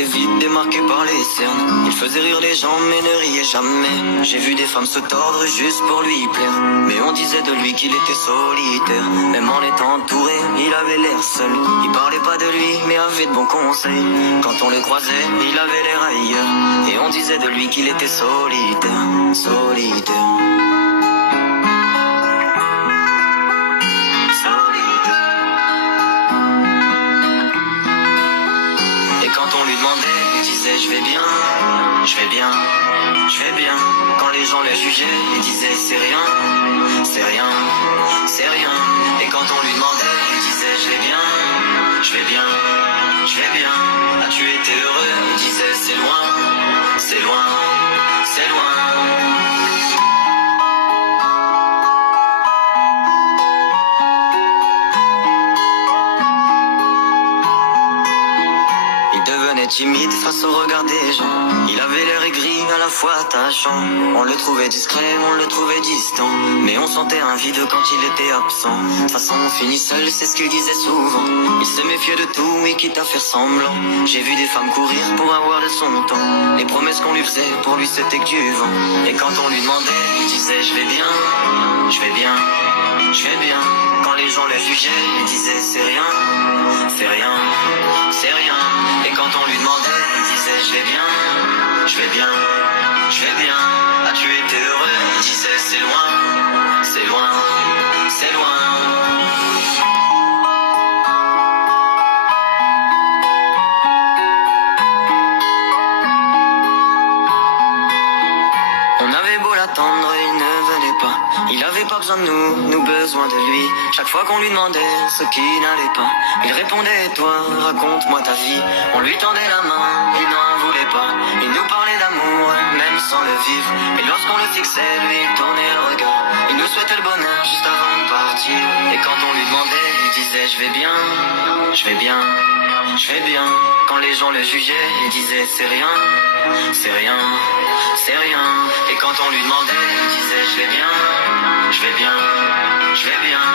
était vite démarqué par les cernes. Il faisait rire les gens mais ne riait jamais. J'ai vu des femmes se tordre juste pour lui plaire, mais on disait de lui qu'il était solitaire. Même en étant entouré, il avait l'air seul. Il parlait pas de lui mais avait de bons conseils. Quand on le croisait, il avait l'air ailleurs, et on disait de lui qu'il était solitaire, solitaire. Je vais bien, je vais bien, je vais bien. Quand les gens le jugeaient, il disait c'est rien, c'est rien, c'est rien. Et quand on lui demandait, il disait je vais bien, je vais bien, je vais bien. As-tu été heureux? Il disait c'est loin, c'est loin, c'est loin. Timide face au regard des gens, il avait l'air aigri à la fois attachant. On le trouvait discret, on le trouvait distant, mais on sentait un vide quand il était absent. De toute façon on finit seul, c'est ce qu'il disait souvent. Il se méfiait de tout et quitte à faire semblant. J'ai vu des femmes courir pour avoir de son temps. Les promesses qu'on lui faisait, pour lui c'était que du vent. Et quand on lui demandait, il disait je vais bien, je vais bien, je vais bien. Quand les gens le jugeaient, il disait c'est rien, c'est rien, c'est rien. Et quand on lui demandait, il disait je vais bien, je vais bien, je vais bien. As-tu été heureux? Il disait c'est loin, c'est loin, c'est loin. On avait beau l'attendre, il ne venait pas. Il avait pas besoin de nous besoin de lui. Chaque fois qu'on lui demandait ce qui n'allait pas, il répondait toi, raconte-moi ta vie. On lui tendait la main, il n'en voulait pas. Il nous parlait d'amour, même sans le vivre. Et lorsqu'on le fixait, lui il tournait le regard. Il nous souhaitait le bonheur juste avant de partir. Et quand on lui demandait, il disait je vais bien, je vais bien, je vais bien. Quand les gens le jugeaient, il disait c'est rien, c'est rien, c'est rien. Et quand on lui demandait, il disait je vais bien, je vais bien, je vais bien.